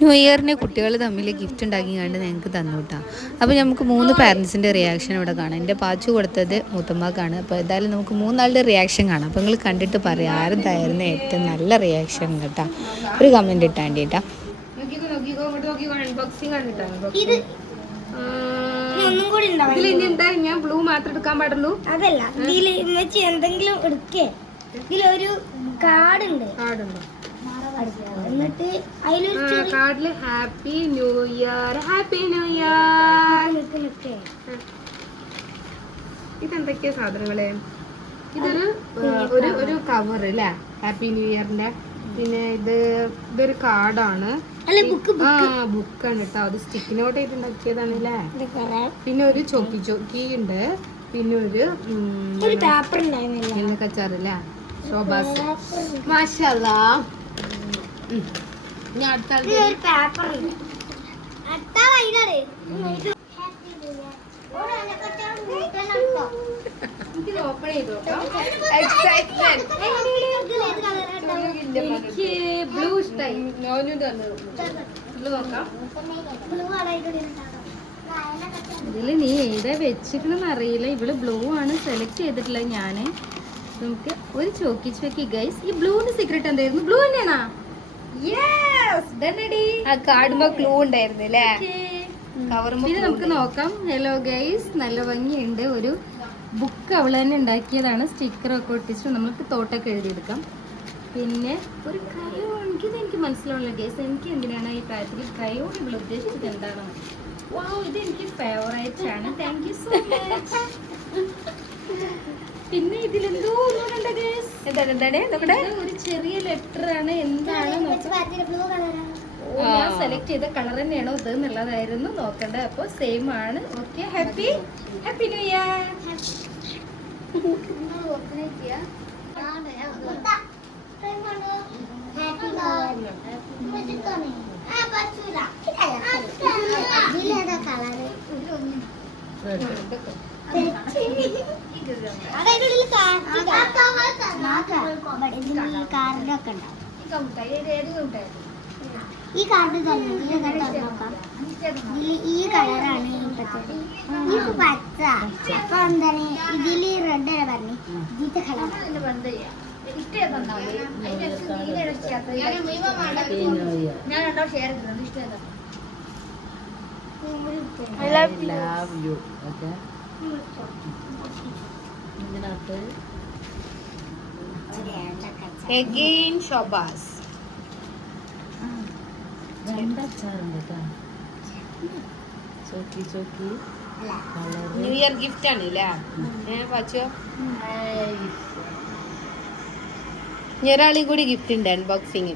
New ഇയറിന് കുട്ടികൾ തമ്മിൽ gift ഉണ്ടാക്കി കണ്ട് ഞങ്ങൾക്ക് തന്നു കേട്ടോ. അപ്പോൾ നമുക്ക് 3 പാരൻസിൻ്റെ റിയാക്ഷൻ ഇവിടെ കാണാം. എൻ്റെ പാച്ചു കൊടുത്തത് മൂത്തമ്മക്കാണ്. അപ്പോൾ എന്തായാലും നമുക്ക് 3 റിയാക്ഷൻ കാണാം. അപ്പോൾ നിങ്ങൾ കണ്ടിട്ട് പറയാം ആരെന്തായിരുന്നു ഏറ്റവും നല്ല റിയാക്ഷൻ കേട്ടോ. ഒരു കമൻറ്റ് ഇട്ടാണ്ടി കേട്ടോ. ഞാൻ ബ്ലൂ മാത്രം എടുക്കാൻ പാടുള്ളൂ. അതല്ല, എന്തെങ്കിലും എടുക്കേ. ഇതിലൊരു കാർഡുണ്ട്. എന്നിട്ട് കാർഡില് happy new year, happy new year. ഇതെന്തൊക്കെയാ സാധനങ്ങള്? ഇതൊരു ഒരു കവർ അല്ലേ, ഹാപ്പി ന്യൂ ഇയറിന്റെ. പിന്നെ ഇതൊരു കാർഡാണ്. ബുക്കാണ് കേട്ടോ. അത് സ്റ്റിക്കിനോട്ട് ആയിട്ട് ഉണ്ടാക്കിയതാണ് അല്ലേ. പിന്നെ ഒരു ചോക്കി ഉണ്ട്. പിന്നെ ഒരു പേപ്പർ ഉണ്ടായിരുന്നില്ല, കച്ചാറല്ലേ, ശോഭാസ്. മാഷാല്ലാ. ഇനി അടുത്ത ഓപ്പൺ ചെയ്തു എനിക്ക് ബ്ലൂ ഇഷ്ടായി. ഇതില് നീ ഏതാ വെച്ചിട്ടുണ്ടെന്ന് അറിയില്ല. ഇവള് ബ്ലൂ ആണ് സെലക്ട് ചെയ്തിട്ടില്ല. ഞാന് നമുക്ക് ഒരു ചോക്കി ഗൈസ്. ഈ ബ്ലൂവിന്റെ സീക്രട്ട് എന്തായിരുന്നു? ബ്ലൂ തന്നെയാണോ? ആ കാർഡുമ്പോ ക്ലൂ ഉണ്ടായിരുന്നു അല്ലേ. പിന്നെ നമുക്ക് നോക്കാം. ഹലോ ഗൈസ്, നല്ല ഭംഗിയുണ്ട്. ഒരു ബുക്ക് അവള് തന്നെ ഉണ്ടാക്കിയതാണ്. സ്റ്റിക്കറൊക്കെ ഒട്ടിച്ചിട്ട് നമുക്ക് തോട്ടൊക്കെ എഴുതിയെടുക്കാം. പിന്നെ ഒരു ക്രയോൺ. എനിക്ക് മനസ്സിലാവില്ല ഗൈസ്, എനിക്ക് എന്തിനാണ് ഈ പ്രായത്തിൽ ക്രയോൺ ഇവിടെ ഉദ്ദേശിച്ചത് എന്താണ്? വാവ്, ഇത് എനിക്ക് ഫേവറേറ്റ് ആണ്. Thank you so much. പിന്നെ ഇതിലെന്തോ ഒന്നുണ്ട് ഗൈസ്. എന്താണ്? ഒരു ചെറിയ ലെറ്റർ ആണ്. എന്താണ്? ഞാൻ സെലക്ട് ചെയ്ത കളർ തന്നെയാണോ ഇത് എന്നുള്ളതായിരുന്നു നോക്കണ്ടത്. അപ്പോൾ സെയിം ആണ്. Okay, happy new year. ഈ കാർഡ് നോക്കാം. ഈ കളറാണ് ഇത് പച്ച. അപ്പൊ എന്താണ് ഇതില് റെഡ് പറഞ്ഞു. ഇതിന്റെ കളർ ഞാൻ രണ്ടോ ഷെയർ ചെയ്തിട്ടുണ്ട്. ഇഷ്ടം Again Shobas. New year gift ആണ് അല്ലേ. പാച്ചോ ഇനി ഒരാളെയും കൂടി ഗിഫ്റ്റ് ഉണ്ട് അൺബോക്സിങ്.